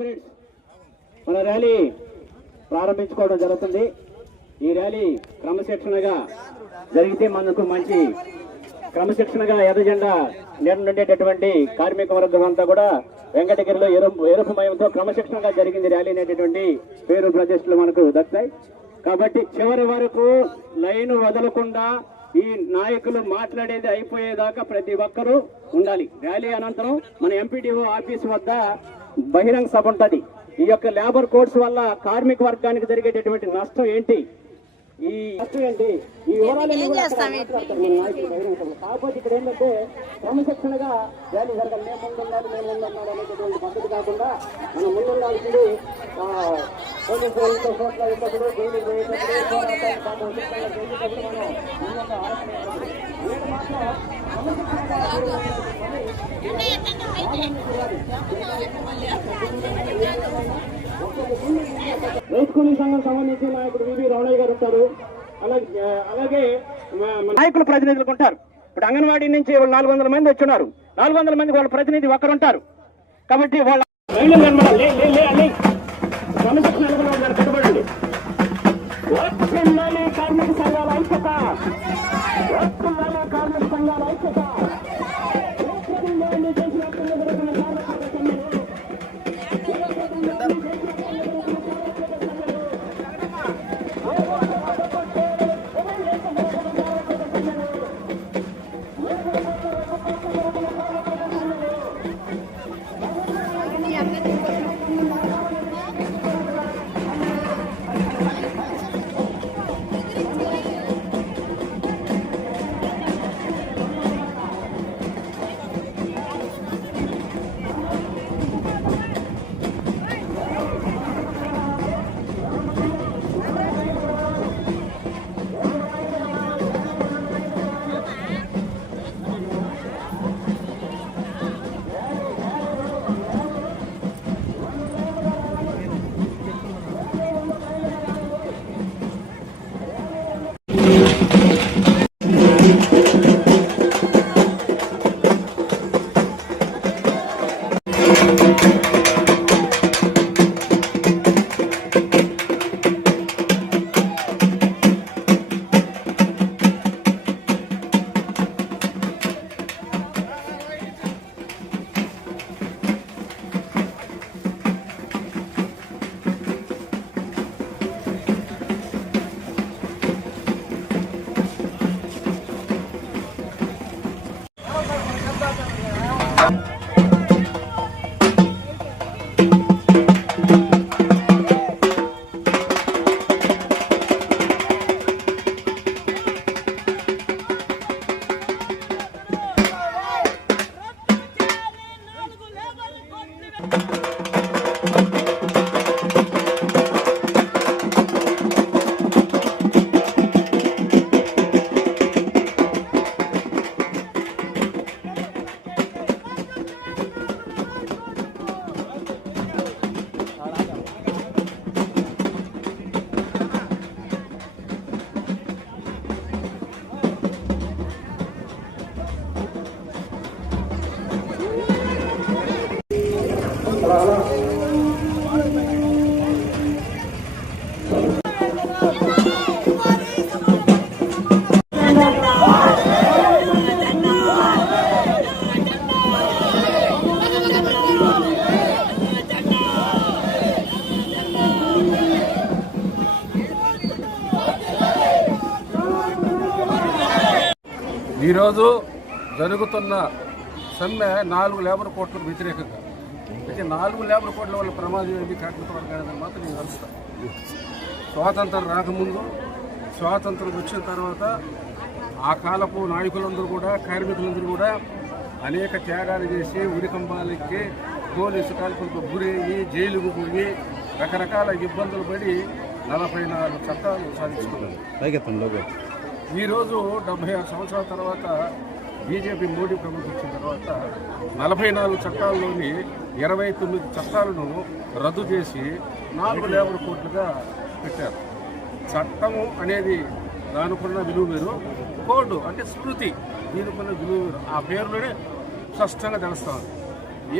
Comrades, మన rally ప్రారంభించుకోవడం జరుగుతుంది. ఈ ర్యాలీ క్రమశిక్షణగా జరిగితే మనకు మంచి క్రమశిక్షణగా ఎర్రజెండా నీడనుండేటటువంటి కార్మిక వర్గం అంతా కూడా వెంకటగిరిలో ఎరుపుమయంతో క్రమశిక్షణగా జరిగింది ర్యాలీ అనేటటువంటి పేరు ప్రతిష్టలు మనకు దక్కుతాయి. కాబట్టి చివరి వరకు లైన్ వదలకుండా ఈ నాయకులు మాట్లాడేది అయిపోయేదాకా ప్రతి ఒక్కరూ ఉండాలి. ర్యాలీ అనంతరం మన ఎంపీడీఓ ఆఫీస్ వద్ద బహిరంగ సభ ఉంటుంది. ఈ యొక్క లేబర్ కోడ్స్ వల్ల కార్మిక వర్గానికి జరిగేటటువంటి నష్టం ఏంటి, ఈ నష్టం ఏంటి, ఈ వివరాలు కాకపోతే ఇక్కడ ఏంటంటే క్రమశిక్షణగా ర్యాలీ జరగాలి. మేము ముందుండాలి, మేము ముందున్నాడు అనేటటువంటి పద్ధతి కాకుండా మనం ముందుండాల్సింది పోలీసు వాళ్ళతో చోట్ల ఇవ్వకూడదు, జైలు పోయేటప్పుడు రైతు కూలీ సంఘం సంబంధించి నాయకుడు వివి రమణయ్య గారు ఉంటారు. అలాగే నాయకులు ప్రతినిధులు ఉంటారు. ఇప్పుడు అంగన్వాడీ నుంచి 400 మంది వచ్చున్నారు. 400 మంది వాళ్ళ ప్రతినిధి ఒకరు ఉంటారు. కాబట్టి వాళ్ళ క్రమశిక్షణ కట్టుబడండి. కార్మిక సంఘాల ఐక్యత, కార్మిక సంఘాల ఐక్యత. ఈరోజు జరుగుతున్న సమ్మె 4 లేబర్ కోట్లకు వ్యతిరేకంగా. అయితే 4 లేబర్ కోట్ల వల్ల ప్రమాదం ఏంటి కార్మిక వర్గానికి మాత్రం నేను కలుస్తాను. స్వాతంత్రం రాకముందు, స్వాతంత్రం వచ్చిన తర్వాత ఆ కాలపు నాయకులందరూ కూడా, కార్మికులందరూ కూడా అనేక త్యాగాలు చేసి ఉరికంబాలకి పోలీసు కాల్పులకు గురి అయ్యి జైలుకు పోయి రకరకాల ఇబ్బందులు పడి 44 చట్టాలు సాధించుకున్నారు. ఈరోజు 76 సంవత్సరాల తర్వాత బీజేపీ మోడీ ప్రభుత్వం వచ్చిన తర్వాత 44 చట్టాల్లోని 29 చట్టాలను రద్దు చేసి 4 లేబర్ కోడ్లుగా పెట్టారు. చట్టము అనేది దానికున్న విలువ వేరు, కోడ్ అంటే స్మృతి దీనికున్న విలువ వేరు. ఆ పేరులోనే స్పష్టంగా తెలుస్తాను.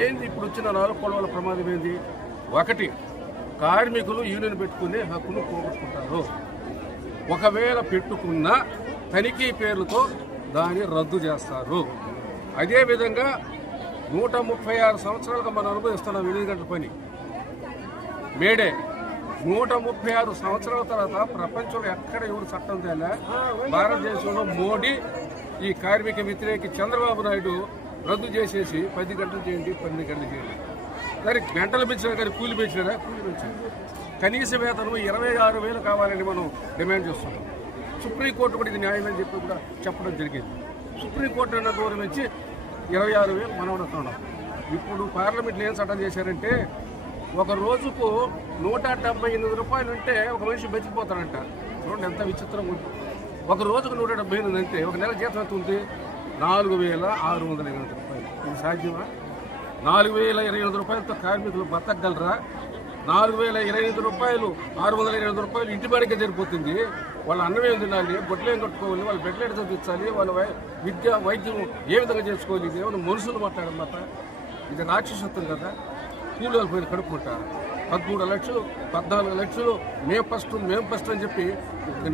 ఏంది ఇప్పుడు వచ్చిన 4 కోడ్ల ప్రమాదం ఏంది? ఒకటి, కార్మికులు యూనియన్ పెట్టుకునే హక్కును పోగొట్టుకుంటారు. ఒకవేళ పెట్టుకున్న తనిఖీ పేర్లతో దాన్ని రద్దు చేస్తారు. అదేవిధంగా 136 సంవత్సరాలుగా మనం అనుభవిస్తున్నాం 8 గంటల పని మేడే. 136 సంవత్సరాల తర్వాత ప్రపంచంలో ఎక్కడ ఎవరు చట్టం తేలా, భారతదేశంలో మోడీ ఈ కార్మిక వ్యతిరేకి చంద్రబాబు నాయుడు రద్దు చేసేసి 10 గంటలు చేయండి, 12 గంటలు చేయండి. దానికి గంటలు పెంచినా కానీ కూలి పెంచినారా? కూలి పెంచారు. కనీస వేతనం 26,000 కావాలని మనం డిమాండ్ చేస్తున్నాం. సుప్రీంకోర్టు కూడా ఇది న్యాయమని చెప్పి కూడా చెప్పడం జరిగింది. సుప్రీంకోర్టు అన్న దూరం ఇచ్చి 26,000 మనం అడుగుతున్నాం. ఇప్పుడు పార్లమెంట్లో ఏం చట్టం చేశారంటే, ఒక రోజుకు 178 రూపాయలు ఉంటే ఒక మనిషి బతికిపోతాడంట. చూడండి ఎంత విచిత్రంగా ఉంది. ఒక రోజుకు 178 అంటే ఒక నెల జీతం ఎంత ఉంది? 4,628 రూపాయలు. ఇది సాధ్యమా? 4,028 రూపాయలతో కార్మికులు బతకగలరా? 4,028 రూపాయలు, 628 రూపాయలు ఇంటి బాడికే సరిపోతుంది. వాళ్ళ అన్నమేం తినాలి, బొట్లేం కట్టుకోవాలి, వాళ్ళ బెడ్లెట్ చదివించాలి, వాళ్ళ విద్య వైద్యం ఏ విధంగా చేసుకోవాలి? ఇది ఏమైనా మనుషులు మాట్లాడమాట? ఇది రాక్షసత్వం కదా. కూలీల పైన కడుపుకుంటారు. 13 లక్షలు, 14 లక్షలు మేము ఫస్ట్ అని చెప్పి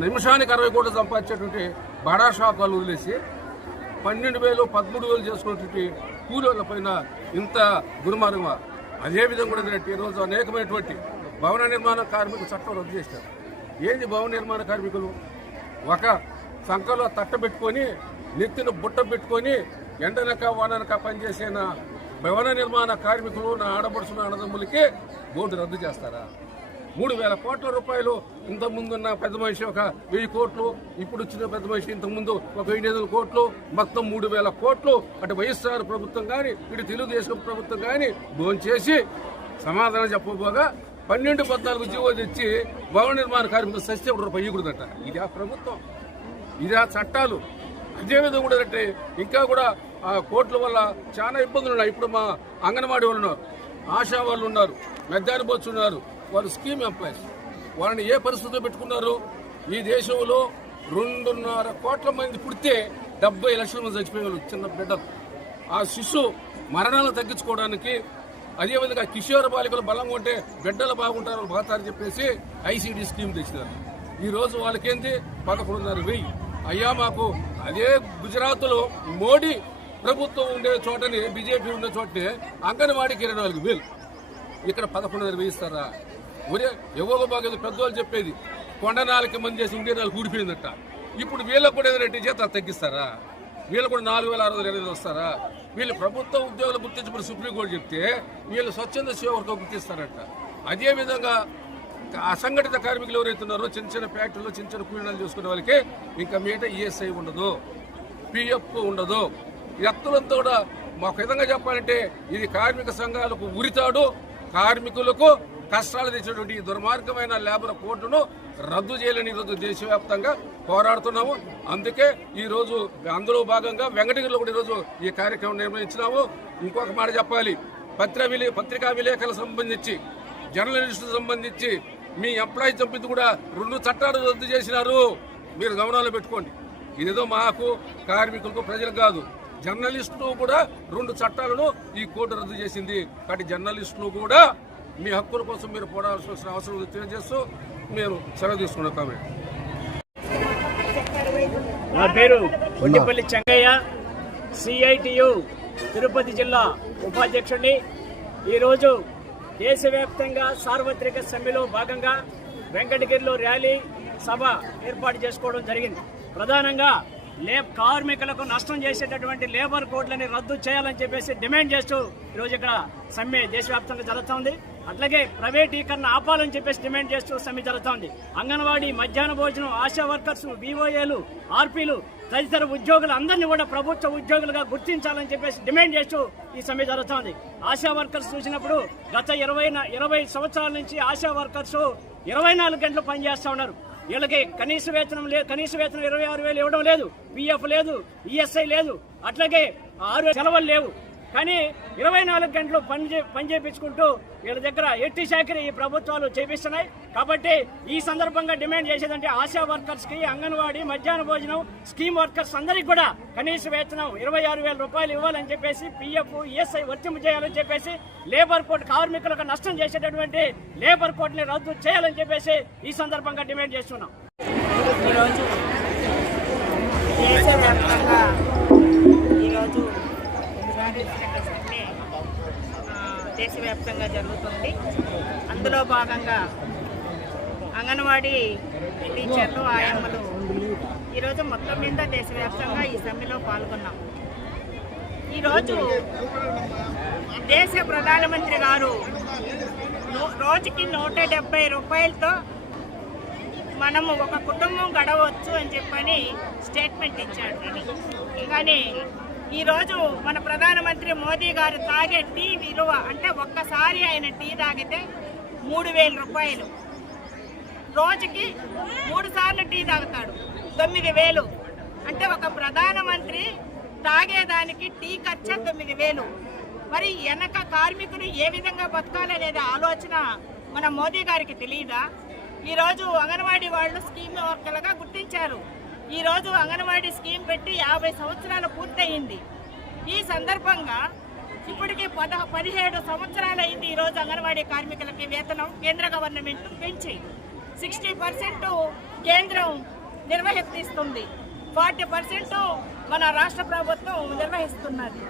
నిమిషానికి 60 కోట్లు సంపాదించేటువంటి బడా షాపులు వదిలేసి 12,000, 13,000 చేసుకున్నటువంటి కూలీల పైన ఇంత దుర్మార్గమా? అదేవిధంగా కూడా ఈరోజు అనేకమైనటువంటి భవన నిర్మాణ కార్మిక చట్టం రద్దు చేశారు. ఏంది భవన నిర్మాణ కార్మికులు? ఒక సంఖలో తట్ట పెట్టుకొని, నెత్తిన బుట్ట పెట్టుకొని, ఎండనక వాననక పనిచేసిన భవన నిర్మాణ కార్మికులు, నా ఆడపడుచున్న అన్నదమ్ములకి బోర్డు రద్దు చేస్తారా? 3,000 కోట్ల రూపాయలు ఇంతకుముందున్న పెద్ద మనిషి ఒక 1,000 కోట్లు, ఇప్పుడు వచ్చిన పెద్ద మనిషి ఇంతకుముందు ఒక 500 కోట్లు, మొత్తం 3,000 కోట్లు అటు వైఎస్ఆర్ ప్రభుత్వం కానీ ఇటు తెలుగుదేశం ప్రభుత్వం కానీ భోంచేసి సమాధానం చెప్పబోగా 12-14 జీవో తెచ్చి భవన నిర్మాణ కార్మికులు సస్తే రూపాయి ఇవ్వకూడదట. ఇది ఆ ప్రభుత్వం, ఇది ఆ చట్టాలు. అదేవిధంగా కూడా అంటే ఇంకా కూడా ఆ కోట్ల వల్ల చాలా ఇబ్బందులు ఉన్నాయి. ఇప్పుడు మా అంగన్వాడీ వాళ్ళు ఉన్నారు, ఆశా వాళ్ళు ఉన్నారు, మెద్దాని బొచ్చు ఉన్నారు, వాళ్ళు స్కీమ్ ఎంప్లాయీస్. వాళ్ళని ఏ పరిస్థితిలో పెట్టుకున్నారు? ఈ దేశంలో 2.5 కోట్ల మంది పుడితే 70 లక్షల మంది చచ్చిపోయారు చిన్న బిడ్డలు. ఆ శిశు మరణాలను తగ్గించుకోవడానికి, అదేవిధంగా కిషోర బాలికలు బలంగా ఉంటే బిడ్డలు బాగుంటారు, బాగుతారని చెప్పేసి ఐసీడీ స్కీమ్ తెచ్చినారు. ఈ రోజు వాళ్ళకేంది 11,500. అయ్యా మాకు అదే గుజరాత్లో మోడీ ప్రభుత్వం ఉండే చోటని, బీజేపీ ఉండే చోటనే అంగన్వాడీకి 24,000, ఇక్కడ 11,500 ఇస్తారా? ఒరే ఎవరో బాగా పెద్దవాళ్ళు చెప్పేది, కొండ 4 మంది చేసి ఉండే 4 కూడిపోయిందట. ఇప్పుడు వీళ్ళకు కూడా ఏదైనా జీతాలు తగ్గిస్తారా? వీళ్ళు కూడా 4,628 వస్తారా? వీళ్ళు ప్రభుత్వ ఉద్యోగులు గుర్తించబడి సుప్రీంకోర్టు చెప్తే వీళ్ళు స్వచ్ఛంద సేవకులుగా గుర్తిస్తారట. అదేవిధంగా అసంఘటిత కార్మికులు ఎవరైతే ఉన్నారో, చిన్న చిన్న ఫ్యాక్టరీలో చిన్న చిన్న కూలీనాలు చేసుకునే వాళ్ళకి ఇంకా మీట ఈఎస్ఐ ఉండదు, పిఎఫ్ ఉండదు. ఈ హక్కులంతా కూడా మాకు విధంగా చెప్పాలంటే ఇది కార్మిక సంఘాలకు ఉరితాడు, కార్మికులకు కష్టాలు తెచ్చినటువంటి ఈ దుర్మార్గమైన లేబర్ కోడ్లను రద్దు చేయాలని ఈరోజు దేశవ్యాప్తంగా పోరాడుతున్నాము. అందుకే ఈరోజు అందులో భాగంగా వెంకటగిరిలో కూడా ఈరోజు ఈ కార్యక్రమం నిర్వహించినాము. ఇంకొక మాట చెప్పాలి, పత్రికా విలేకరులకు సంబంధించి, జర్నలిస్టులకు సంబంధించి మీ ఎంప్లాయీ చంపింది కూడా 2 చట్టాలు రద్దు చేసినారు. మీరు గమనంలో పెట్టుకోండి. ఇదేదో మాకు కార్మికులకు ప్రజలకు కాదు, జర్నలిస్టులు కూడా 2 చట్టాలను ఈ కోర్టు రద్దు చేసింది. కాబట్టి జర్నలిస్టులు కూడా మీ హక్కుల కోసం మీరు పోరాడాల్సిన అవసరం తెలియజేస్తూ మేము సెలవు తీసుకున్నాం. కాబట్టి నా పేరు కొట్టిపల్లి చెంగయ్య, సిఐటియు తిరుపతి జిల్లా ఉపాధ్యక్షుడిని. ఈరోజు దేశవ్యాప్తంగా సార్వత్రిక సమ్మెలో భాగంగా వెంకటగిరిలో ర్యాలీ సభ ఏర్పాటు చేసుకోవడం జరిగింది. ప్రధానంగా కార్మికులకు నష్టం చేసేటటువంటి లేబర్ కోడ్లని రద్దు చేయాలని చెప్పేసి డిమాండ్ చేస్తూ ఈరోజు ఇక్కడ సమ్మె దేశవ్యాప్తంగా జరుగుతోంది. అట్లాగే ప్రైవేటీకరణ ఆపాలని చెప్పేసి డిమాండ్ చేస్తూ సమ్మె జరుగుతోంది. అంగన్వాడీ, మధ్యాహ్న భోజనం, ఆశా వర్కర్స్, వివోఏలు, ఆర్పీలు తదితర ఉద్యోగులు అందరినీ కూడా ప్రభుత్వ ఉద్యోగులుగా గుర్తించాలని చెప్పేసి డిమాండ్ చేస్తూ ఈ సమ్మె జరుగుతోంది. ఆశా వర్కర్స్ చూసినప్పుడు గత 20 సంవత్సరాల నుంచి ఆశా వర్కర్స్ 24 గంటలు పనిచేస్తూ ఉన్నారు. వీళ్ళకి కనీస వేతనం 26,000 ఇవ్వడం లేదు, పిఎఫ్ లేదు, ఈఎస్ఐ లేదు, అట్లాగే 6 సెలవులు లేవు. కానీ 24 గంటలు పని చేయించుకుంటూ వీళ్ళ దగ్గర ఎట్టి చాకరీ ఈ ప్రభుత్వాలు చేపిస్తున్నాయి. కాబట్టి ఈ సందర్భంగా డిమాండ్ చేసేదంటే ఆశా వర్కర్స్ కి, అంగన్వాడీ, మధ్యాహ్న భోజనం స్కీమ్ వర్కర్స్ అందరికి కూడా కనీస వేతనం 26,000 రూపాయలు ఇవ్వాలని చెప్పేసి, పిఎఫ్, ఈఎస్ఐ వర్తింపు చేయాలని చెప్పేసి, లేబర్ కోడ్ కార్మికులకు నష్టం చేసేటటువంటి లేబర్ కోడ్ ని రద్దు చేయాలని చెప్పేసి ఈ సందర్భంగా డిమాండ్ చేస్తున్నాం. ఈరోజు దేశవ్యాప్తంగా ఈరోజు దేశవ్యాప్తంగా జరుగుతుంది. అందులో భాగంగా అంగన్వాడీ టీచర్లు, ఆయమ్మలు ఈరోజు మొత్తం మీద దేశవ్యాప్తంగా ఈ సమ్మెలో పాల్గొన్నాం. ఈరోజు దేశ ప్రధానమంత్రి గారు రోజుకి 170 రూపాయలతో మనము ఒక కుటుంబం గడవచ్చు అని చెప్పని స్టేట్మెంట్ ఇచ్చాడు. కానీ ఈరోజు మన ప్రధానమంత్రి మోదీ గారు తాగే టీ విలువ అంటే ఒక్కసారి ఆయన టీ తాగితే 3,000 రూపాయలు. రోజుకి 3 సార్లు టీ తాగుతాడు, 9,000. అంటే ఒక ప్రధానమంత్రి తాగేదానికి టీ ఖర్చు 9,000. మరి వెనక కార్మికులు ఏ విధంగా బతకాలనేది ఆలోచన మన మోదీ గారికి తెలియదా? ఈరోజు అంగన్వాడీ వాళ్ళు స్కీమ్ వర్కర్లుగా గుర్తించారు. ఈరోజు అంగన్వాడీ స్కీమ్ పెట్టి 50 సంవత్సరాలు పూర్తయింది. ఈ సందర్భంగా ఇప్పటికీ 17 సంవత్సరాలు అయింది. ఈరోజు అంగన్వాడీ కార్మికులకి వేతనం కేంద్ర గవర్నమెంట్ పెంచి 60% కేంద్రం నిర్వహిస్తుంది, 40% మన రాష్ట్ర ప్రభుత్వం నిర్వహిస్తున్నది.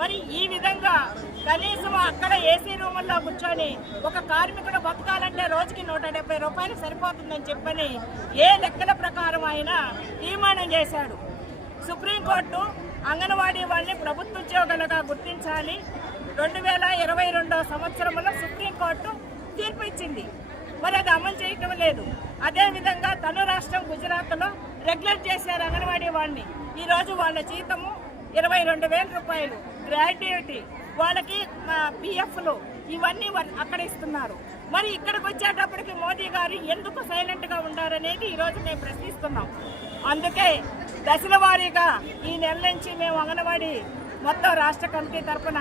మరి ఈ విధంగా కనీసం అక్కడ ఏసీ రూముల్లో కూర్చొని ఒక కార్మికుడు బతకాలంటే రోజుకి 170 రూపాయలు సరిపోతుందని చెప్పని ఏ లెక్కల ప్రకారం ఆయన తీర్మానం చేశాడు. సుప్రీంకోర్టు అంగన్వాడీ వాళ్ళని ప్రభుత్వ ఉద్యోగులుగా గుర్తించాలి 2022 సంవత్సరంలో సుప్రీంకోర్టు తీర్పు ఇచ్చింది. మరి అది అమలు చేయటం లేదు. అదేవిధంగా తను రాష్ట్రం గుజరాత్లో రెగ్యులర్ చేశారు అంగన్వాడీ వాళ్ళని. ఈరోజు వాళ్ళ జీతము 22,000 రూపాయలు, గ్రాడ్యుయేటీ వాళ్ళకి పిఎఫ్లు ఇవన్నీ అక్కడ ఇస్తున్నారు. మరి ఇక్కడికి వచ్చేటప్పటికి మోదీ గారు ఎందుకు సైలెంట్గా ఉండారనేది ఈరోజు మేము ప్రశ్నిస్తున్నాం. అందుకే దశల వారీగా ఈ నెల నుంచి మేము అంగన్వాడీ మొత్తం రాష్ట్ర కమిటీ తరఫున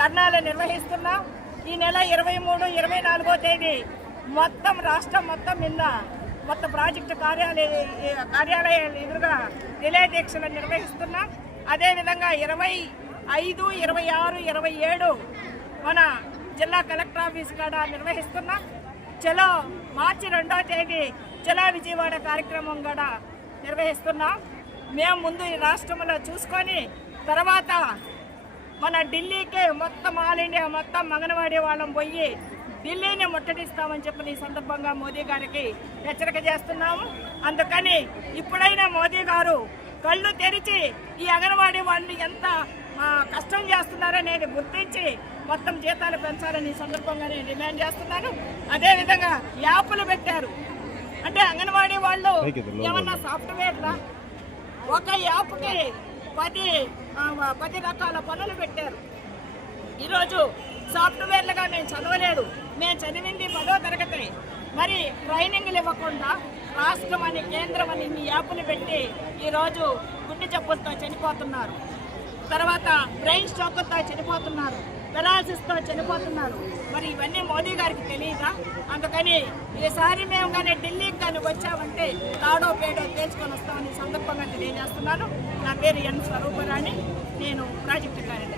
ధర్నాలు నిర్వహిస్తున్నాం. ఈ నెల 23, 24వ తేదీ మొత్తం రాష్ట్రం మొత్తం మీద మొత్తం ప్రాజెక్టు కార్యాలయాలు ఎదురుగా రిలే దీక్షలు నిర్వహిస్తున్నాం. అదేవిధంగా 25, 26, 27 మన జిల్లా కలెక్టర్ ఆఫీస్ కాడ నిర్వహిస్తున్నాం. చలో మార్చి 2వ తేదీ చలో విజయవాడ కార్యక్రమం కూడా నిర్వహిస్తున్నాం. మేము ముందు ఈ రాష్ట్రంలో చూసుకొని తర్వాత మన ఢిల్లీకే మొత్తం ఆల్ ఇండియా మొత్తం అంగన్వాడీ వాళ్ళం పోయి ఢిల్లీని ముట్టడిస్తామని చెప్పి ఈ సందర్భంగా మోదీ గారికి హెచ్చరిక చేస్తున్నాము. అందుకని ఇప్పుడైనా మోదీ గారు కళ్ళు తెరిచి ఈ అంగన్వాడీ వాళ్ళు ఎంత కష్టం చేస్తున్నారనేది గుర్తించి మొత్తం జీతాలు పెంచాలని ఈ సందర్భంగా నేను డిమాండ్ చేస్తున్నాను. అదేవిధంగా యాప్లు పెట్టారు. అంటే అంగన్వాడీ వాళ్ళు ఏమన్నా సాఫ్ట్వేర్లా? ఒక యాప్కి 10 రకాల పనులు పెట్టారు. ఈరోజు సాఫ్ట్వేర్లుగా మేము చదవలేదు, మేము చదివింది 10వ తరగతి. మరి ట్రైనింగ్లు ఇవ్వకుండా రాష్ట్రం అని కేంద్రం అని ఈ యాప్లు పెట్టి ఈరోజు గుండె జబ్బులతో చనిపోతున్నారు, తర్వాత బ్రెయిన్ స్ట్రోక్తో చనిపోతున్నారు, పెరాలసిస్తో చనిపోతున్నారు. మరి ఇవన్నీ మోదీ గారికి తెలియదా? అందుకని ఈసారి మేము కానీ ఢిల్లీకి కానీ వచ్చామంటే తాడో పేడో తేల్చుకొని వస్తామని సందర్భంగా తెలియజేస్తున్నాను. నా పేరు ఎన్ స్వరూపరాణి, నేను ప్రాజెక్టు కార్యదర్శి.